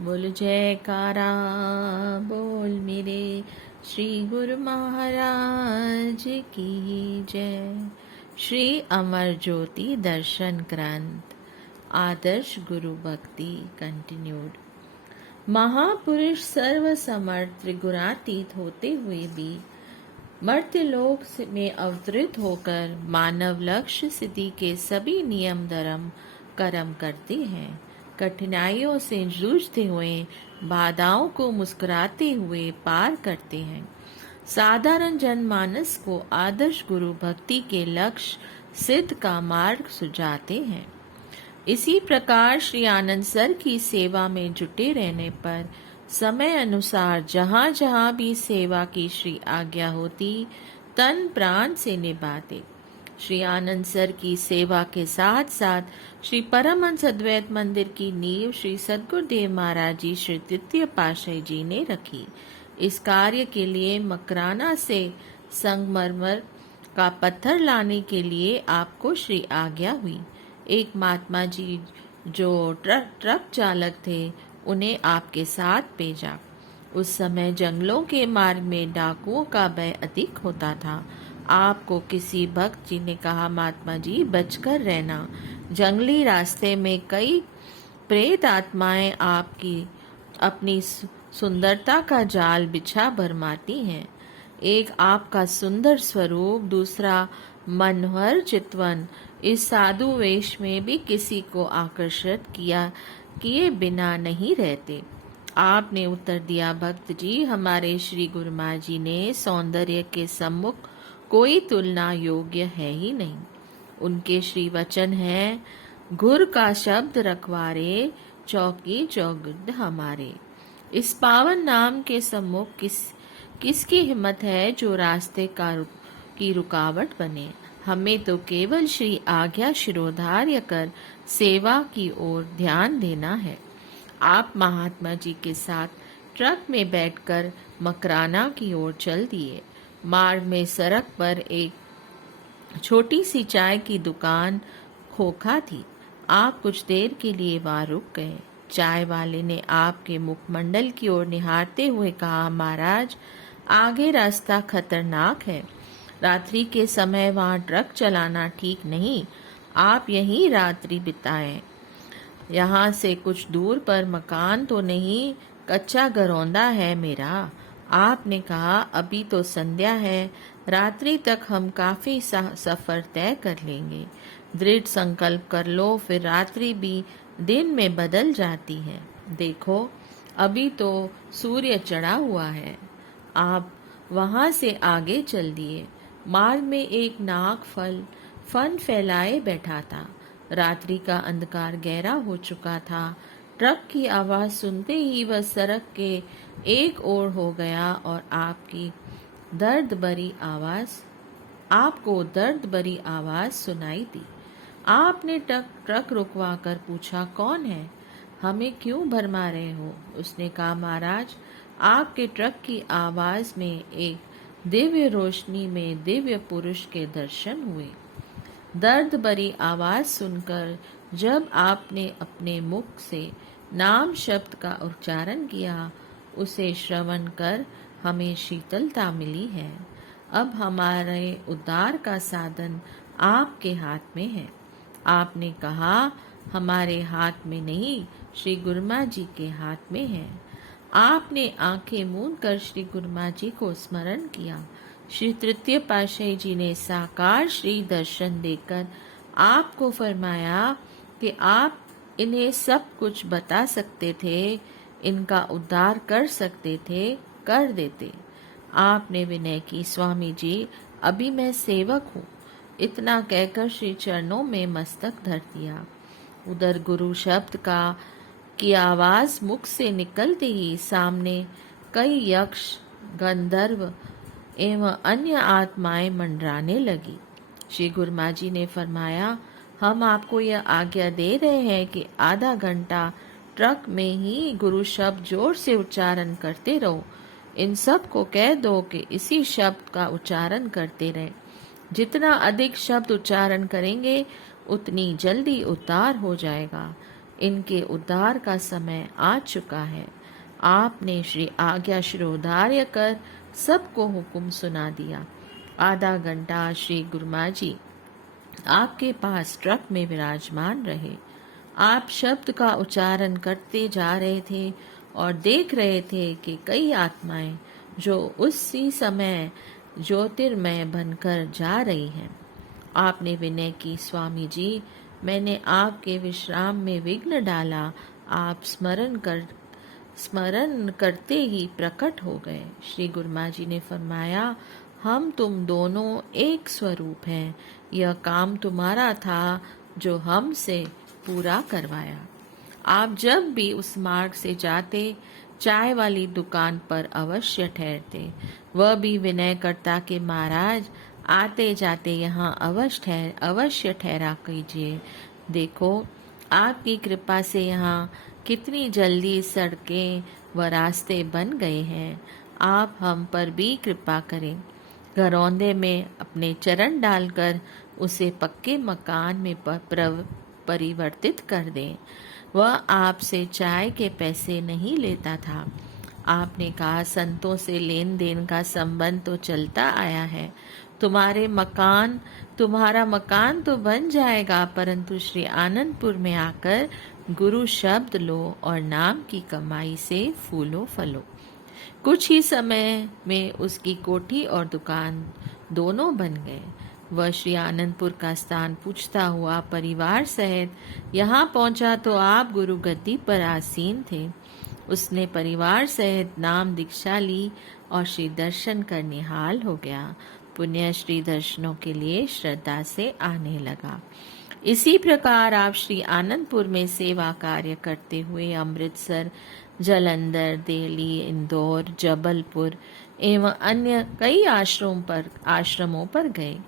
बोल जयकारा बोल मेरे श्री गुरु महाराज की जय। श्री अमर ज्योति दर्शन ग्रंथ आदर्श गुरु भक्ति कंटिन्यूड। महापुरुष सर्व समर्थ त्रिगुणातीत होते हुए भी मर्त्यलोक में अवतरित होकर मानव लक्ष्य सिद्धि के सभी नियम धर्म कर्म करते हैं। कठिनाइयों से जूझते हुए बाधाओं को मुस्कुराते हुए पार करते हैं। साधारण जनमानस को आदर्श गुरु भक्ति के लक्ष्य सिद्ध का मार्ग सुझाते हैं। इसी प्रकार श्री आनंद सर की सेवा में जुटे रहने पर समय अनुसार जहाँ जहाँ भी सेवा की श्री आज्ञा होती तन प्राण से निभाते। श्री आनंद सर की सेवा के साथ साथ श्री परमहंस अद्वैत मंदिर की नींव श्री सद्गुरुदेव महाराज जी श्री तृतीय पातशाही जी ने रखी। इस कार्य के लिए मकराना से संगमरमर का पत्थर लाने के लिए आपको श्री आज्ञा हुई। एक महात्मा जी जो ट्रक चालक थे उन्हें आपके साथ भेजा। उस समय जंगलों के मार्ग में डाकुओं का भय अधिक होता था। आपको किसी भक्त जी ने कहा, महात्मा जी बचकर रहना, जंगली रास्ते में कई प्रेत आत्माएं आपकी अपनी सुंदरता का जाल बिछा भरमाती हैं। एक आपका सुंदर स्वरूप, दूसरा मनोहर चितवन, इस साधु वेश में भी किसी को आकर्षित किए बिना नहीं रहते। आपने उत्तर दिया, भक्त जी हमारे श्री गुरु महाराज जी ने सौंदर्य के सम्मुख कोई तुलना योग्य है ही नहीं। उनके श्री वचन है, घुर का शब्द रखवारे, चौकी चौगिर्द हमारे। इस पावन नाम के सम्मुख किसकी हिम्मत है जो रास्ते की रुकावट बने। हमें तो केवल श्री आज्ञा शिरोधार्य कर सेवा की ओर ध्यान देना है। आप महात्मा जी के साथ ट्रक में बैठकर मकराना की ओर चल दिए। मार्ग में सड़क पर एक छोटी सी चाय की दुकान खोखा थी। आप कुछ देर के लिए वहां रुक गए। चाय वाले ने आपके मुखमंडल की ओर निहारते हुए कहा, महाराज आगे रास्ता खतरनाक है, रात्रि के समय वहां ट्रक चलाना ठीक नहीं, आप यहीं रात्रि बिताएं। यहाँ से कुछ दूर पर मकान तो नहीं, कच्चा घरौंदा है मेरा। आपने कहा, अभी तो संध्या है, रात्रि तक हम काफी सफर तय कर लेंगे। दृढ़ संकल्प कर लो, फिर रात्रि भी दिन में बदल जाती है। देखो अभी तो सूर्य चढ़ा हुआ है। आप वहां से आगे चल दिए। मार्ग में एक नाग फन फैलाए बैठा था। रात्रि का अंधकार गहरा हो चुका था। ट्रक की आवाज सुनते ही वह सड़क के एक ओर हो गया और आपको दर्द भरी आवाज सुनाई दी। आपने ट्रक रुकवा कर पूछा, कौन है, हमें क्यों भरमा रहे हो? उसने कहा, महाराज आपके ट्रक की आवाज में एक दिव्य रोशनी में दिव्य पुरुष के दर्शन हुए। दर्द भरी आवाज सुनकर जब आपने अपने मुख से नाम शब्द का उच्चारण किया, उसे श्रवण कर हमें शीतलता मिली है। अब हमारे उद्धार का साधन आपके हाथ में है। आपने कहा, हमारे हाथ में नहीं, श्री गुरुमा जी के हाथ में है। आपने आंखें मूंद कर श्री गुरुमा जी को स्मरण किया। श्री तृतीय पातशाही जी ने साकार श्री दर्शन देकर आपको फरमाया कि आप इन्हें सब कुछ बता सकते थे, इनका उद्धार कर सकते थे, कर देते। आपने विनय की, स्वामी जी अभी मैं सेवक हूँ, इतना कहकर श्री चरणों में मस्तक धर दिया। उधर गुरु शब्द की आवाज मुख से निकलते ही सामने कई यक्ष, गंधर्व एवं अन्य आत्माएं मंडराने लगी। श्री गुरुमा जी ने फरमाया, हम आपको यह आज्ञा दे रहे हैं कि आधा घंटा ट्रक में ही गुरु शब्द जोर से उच्चारण करते रहो। इन सब को कह दो कि इसी शब्द का उच्चारण करते रहे। जितना अधिक शब्द उच्चारण करेंगे उतनी जल्दी उद्धार हो जाएगा। इनके उद्धार का समय आ चुका है। आपने श्री आज्ञा शिरोधार्य कर सबको हुक्म सुना दिया। आधा घंटा श्री गुरुमा जी आपके पास ट्रक में विराजमान रहे। आप शब्द का उच्चारण करते जा रहे थे और देख रहे थे कि कई आत्माएं जो उसी समय ज्योतिर्मय बनकर जा रही हैं। आपने विनय की, स्वामी जी मैंने आपके विश्राम में विघ्न डाला। आप स्मरण करते ही प्रकट हो गए। श्री गुरुमा जी ने फरमाया, हम तुम दोनों एक स्वरूप हैं। यह काम तुम्हारा था जो हमसे पूरा करवाया। आप जब भी उस मार्ग से जाते चाय वाली दुकान पर अवश्य ठहरते। वह भी विनय करता कि महाराज आते जाते यहाँ अवश्य ठहरा कीजिए। देखो आपकी कृपा से यहाँ कितनी जल्दी सड़कें व रास्ते बन गए हैं। आप हम पर भी कृपा करें। घरौंदे में अपने चरण डालकर उसे पक्के मकान में परिवर्तित कर दें। वह आपसे चाय के पैसे नहीं लेता था। आपने कहा संतों से लेन देन का संबंध तो चलता आया है। तुम्हारा मकान तो बन जाएगा, परंतु श्री आनंदपुर में आकर गुरु शब्द लो और नाम की कमाई से फूलो फलो। कुछ ही समय में उसकी कोठी और दुकान दोनों बन गए। वह श्री आनंदपुर का स्थान पूछता हुआ परिवार सहित यहाँ पहुंचा तो आप गुरु गद्दी पर आसीन थे। उसने परिवार सहित नाम दीक्षा ली और श्री दर्शन कर निहाल हो गया। पुण्य श्री दर्शनों के लिए श्रद्धा से आने लगा। इसी प्रकार आप श्री आनंदपुर में सेवा कार्य करते हुए अमृतसर, जालंधर, दिल्ली, इंदौर, जबलपुर एवं अन्य कई आश्रमों पर गए।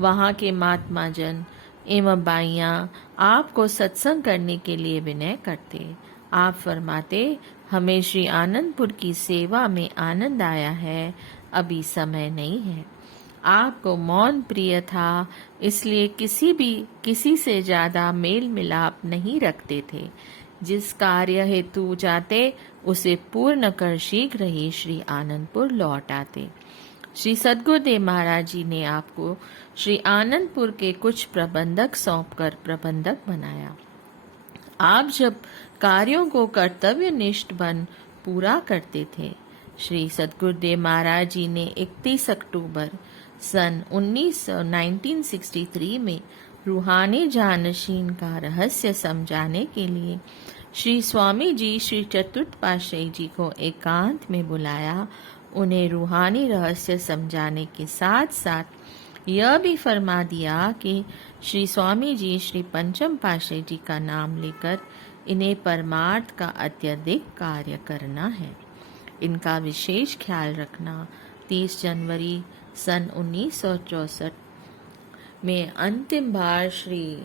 वहाँ के महात्मा जन एवं बाइयाँ आपको सत्संग करने के लिए विनय करते। आप फरमाते, हमें श्री आनंदपुर की सेवा में आनंद आया है, अभी समय नहीं है। आपको मौन प्रिय था, इसलिए किसी से ज्यादा मेल मिलाप नहीं रखते थे। जिस कार्य हेतु जाते उसे पूर्ण कर शीघ्र ही श्री आनंदपुर लौट आते। श्री सद्गुरुदेव महाराज जी ने आपको श्री आनंदपुर के कुछ प्रबंधक सौंपकर प्रबंधक बनाया। आप जब कार्यों को कर्तव्यनिष्ठ बन पूरा करते थे। श्री सद्गुरुदेव महाराज जी ने 31 अक्टूबर सन 1963 में रूहानी जानशीन का रहस्य समझाने के लिए श्री स्वामी जी श्री चतुर्थ पातशाही जी को एकांत में बुलाया। उन्हें रूहानी रहस्य समझाने के साथ साथ यह भी फरमा दिया कि श्री स्वामी जी श्री पंचम पातशाही जी का नाम लेकर इन्हें परमार्थ का अत्यधिक कार्य करना है। इनका विशेष ख्याल रखना। 30 जनवरी सन 1964 में अंतिम बार श्री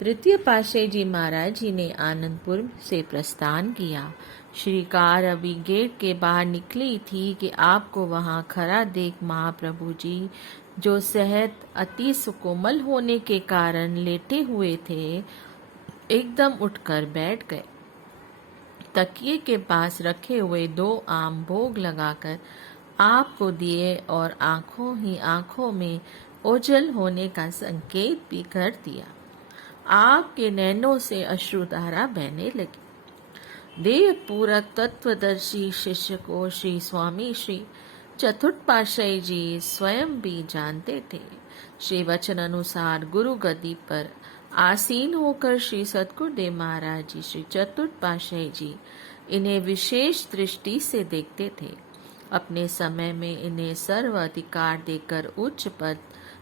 तृतीय पातशाही जी महाराज जी ने आनंदपुर से प्रस्थान किया। श्री कार अभी गेट के बाहर निकली थी कि आपको वहां खड़ा देख महाप्रभु जी, जो सेहत अति सुकोमल होने के कारण लेटे हुए थे, एकदम उठकर बैठ गए। तकिए के पास रखे हुए 2 आम भोग लगाकर आपको दिए और आंखों में ओझल होने का संकेत भी कर दिया। आपके नैनों से अश्रुधारा बहने लगी। देव पूरक तत्वदर्शी शिष्य को श्री स्वामी श्री चतुर्थ पातशाही जी स्वयं भी जानते थे। श्री वचन अनुसार गुरु गद्दी पर आसीन होकर श्री सद्गुरुदेव महाराज जी श्री चतुर्थ पातशाही जी इन्हें विशेष दृष्टि से देखते थे। अपने समय में इन्हें सर्व अधिकार देकर उच्च पद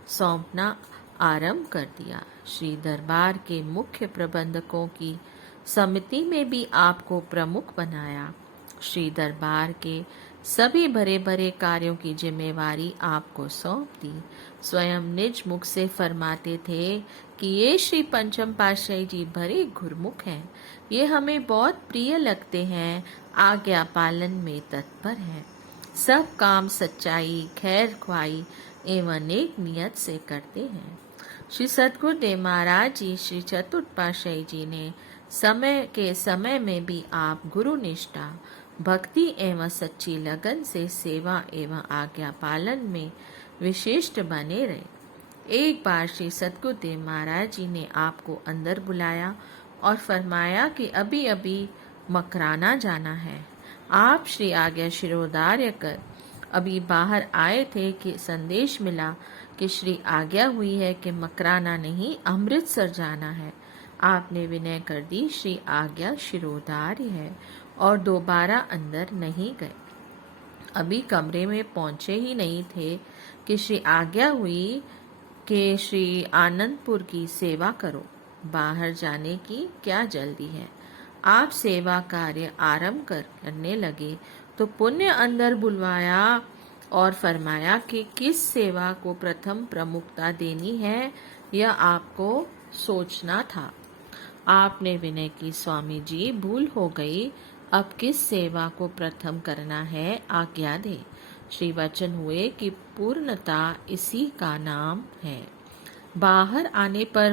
सौंपना आरंभ कर दिया। श्री दरबार के मुख्य प्रबंधकों की समिति में भी आपको प्रमुख बनाया। श्री दरबार के सभी बड़े बड़े कार्यों की जिम्मेवारी आपको सौंप दी। स्वयं निज मुख से फरमाते थे कि ये श्री पंचम पातशाही जी बड़े गुरमुख हैं, ये हमें बहुत प्रिय लगते हैं, आज्ञा पालन में तत्पर हैं, सब काम सच्चाई, खैर ख्वाही एवं नेक नियत से करते हैं। श्री सद्गुरुदेव महाराज जी श्री चतुर्थ पातशाही जी ने समय में भी आप गुरु निष्ठा, भक्ति एवं सच्ची लगन से सेवा एवं आज्ञा पालन में विशिष्ट बने रहे। एक बार श्री सद्गुरुदेव महाराज जी ने आपको अंदर बुलाया और फरमाया कि अभी अभी मकराना जाना है। आप श्री आज्ञा शिरोधार्य कर अभी बाहर आए थे कि संदेश मिला कि श्री आज्ञा हुई है कि मकराना नहीं अमृतसर जाना है। आपने विनय कर दी श्री आज्ञा शिरोधार्य है और दोबारा अंदर नहीं गए। अभी कमरे में पहुंचे ही नहीं थे कि श्री आज्ञा हुई कि श्री आनंदपुर की सेवा करो। बाहर जाने की क्या जल्दी है। आप सेवा कार्य आरंभ करने लगे तो पुण्य अंदर बुलवाया और फरमाया कि किस सेवा को प्रथम प्रमुखता देनी है यह आपको सोचना था। आपने विनय की, स्वामी जी भूल हो गई, अब किस सेवा को प्रथम करना है आज्ञा दे। श्री वचन हुए कि पूर्णता इसी का नाम है। बाहर आने पर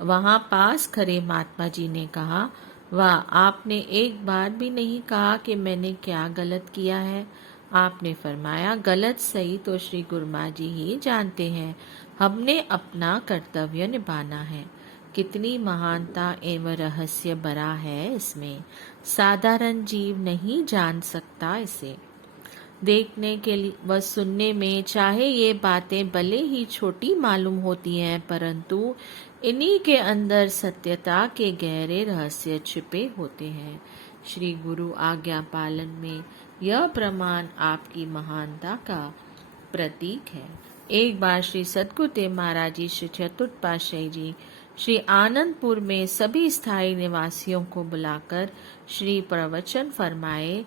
वहां पास खड़े महात्मा जी ने कहा, वाह, आपने एक बार भी नहीं कहा कि मैंने क्या गलत किया है। आपने फरमाया, गलत सही तो श्री गुरुमा जी ही जानते हैं, हमने अपना कर्तव्य निभाना है। कितनी महानता एवं रहस्य भरा है इसमें, साधारण जीव नहीं जान सकता इसे। देखने के लिए व सुनने में चाहे ये बातें भले ही छोटी मालूम होती हैं, परंतु इन्हीं के अंदर सत्यता के गहरे रहस्य छिपे होते हैं। श्री गुरु आज्ञा पालन में यह प्रमाण आपकी महानता का प्रतीक है। एक बार श्री सद्गुरुदेव महाराज जी, श्री चतुर्थ पातशाही जी श्री आनंदपुर में सभी स्थायी निवासियों को बुलाकर श्री प्रवचन फरमाए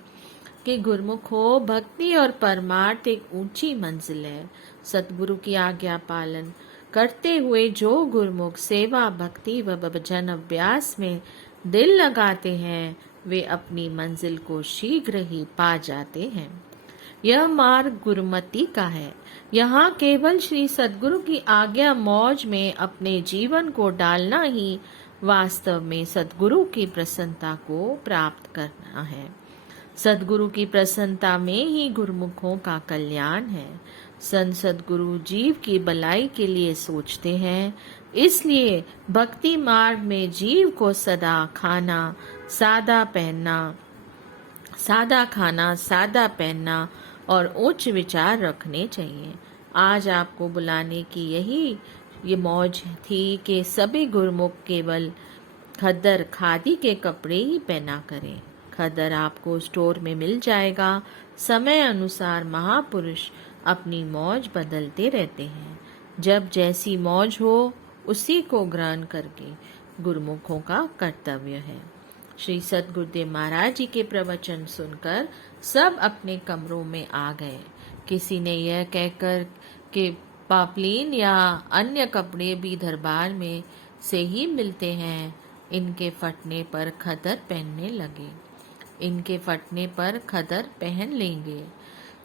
कि गुरुमुखो, भक्ति और परमार्थ एक ऊंची मंजिल है। सतगुरु की आज्ञा पालन करते हुए जो गुरुमुख सेवा, भक्ति व भजन अभ्यास में दिल लगाते हैं वे अपनी मंजिल को शीघ्र ही पा जाते हैं। यह मार्ग गुरुमति का है। यहाँ केवल श्री सद्गुरु की आज्ञा मौज में अपने जीवन को डालना ही वास्तव में सद्गुरु की प्रसन्नता को प्राप्त करना है। सद्गुरु की प्रसन्नता में ही गुरुमुखों का कल्याण है। संत सद्गुरु जीव की भलाई के लिए सोचते हैं, इसलिए भक्ति मार्ग में जीव को सदा खाना, सादा पहनना और उच्च विचार रखने चाहिए। आज आपको बुलाने की ये मौज थी कि सभी गुरुमुख केवल खद्दर खादी के कपड़े ही पहना करें। खद्दर आपको स्टोर में मिल जाएगा। समय अनुसार महापुरुष अपनी मौज बदलते रहते हैं। जब जैसी मौज हो उसी को ग्रहण करके गुरुमुखों का कर्तव्य है। श्री सद्गुरुदेव महाराज जी के प्रवचन सुनकर सब अपने कमरों में आ गए। किसी ने यह कहकर कि पापलीन या अन्य कपड़े भी दरबार में से ही मिलते हैं, इनके फटने पर खदर पहनने लगे। इनके फटने पर खदर पहन लेंगे।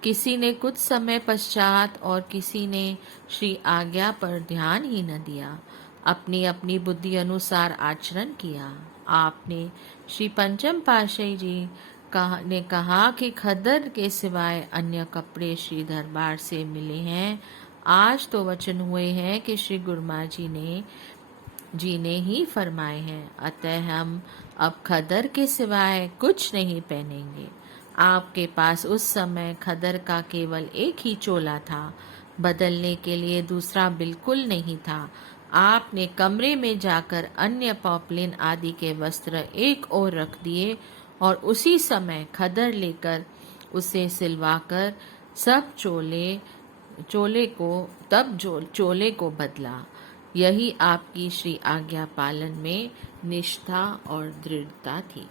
किसी ने कुछ समय पश्चात और किसी ने श्री आज्ञा पर ध्यान ही न दिया, अपनी अपनी बुद्धि अनुसार आचरण किया। आपने श्री पंचम पातशाही जी ने कहा कि खद्दर के सिवाय अन्य कपड़े श्री दरबार से मिले हैं। आज तो वचन हुए हैं कि श्री गुरुमा जी ने ही फरमाए हैं, अतः हम अब खद्दर के सिवाय कुछ नहीं पहनेंगे। आपके पास उस समय खद्दर का केवल एक ही चोला था, बदलने के लिए दूसरा बिल्कुल नहीं था। आपने कमरे में जाकर अन्य पॉपलिन आदि के वस्त्र एक ओर रख दिए और उसी समय खद्दर लेकर उसे सिलवाकर सब चोले को बदला। यही आपकी श्री आज्ञा पालन में निष्ठा और दृढ़ता थी।